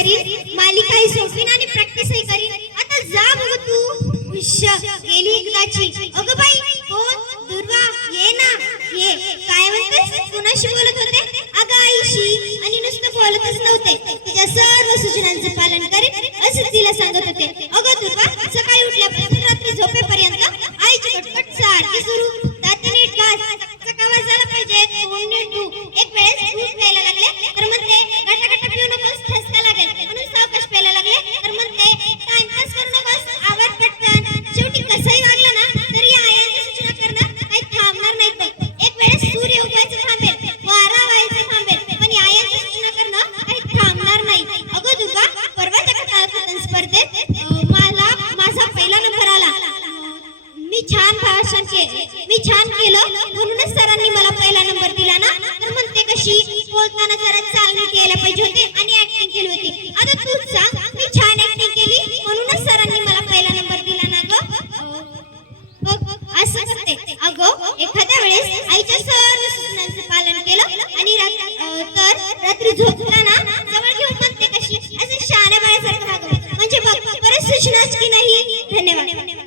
करीन मालिकाही सोपीन आणि प्रॅक्टिसही करीन. आता जा बघ तू. उश्श गेली एकदाची. अगं बाई कोण दुर्वा ये ना. ये. काय म्हणतेस? कुणाशी बोलत होते? अगं आईशी. आणि नुसतं बोलतच नव्हते. तिच्या सर्व सूचनांचे पालन करीन असं तिला सांगत होते. अगं दुर्वा सकाळी उठल्यापासून रात्री झोपेपर्यंत आईची कटकट सारखी सुरू. मी छान भाषण केले. मी छान केलं. म्हणूनच सरांनी मला पहिला नंबर दिला ना. तर म्हणते कशी? बोलताना जरा चालणी नीट यायला पाहिजे होते आणि ऍक्टिंग केली होती. आता तूच सांग. मी छान ऍक्टिंग केली. म्हणूनच सरांनी मला पहिला नंबर दिला ना ग. बघ, असं करते. अगं एखाद्या वेळेस आईच्या सर्व सूचनांचं पालन केलं आणि तर रात्री झोपताना जवळ घेऊन म्हणते कशी. असं शहाण्या बाळासारखं म्हणजे बघ परत सूचनाच की नाही? धन्यवाद.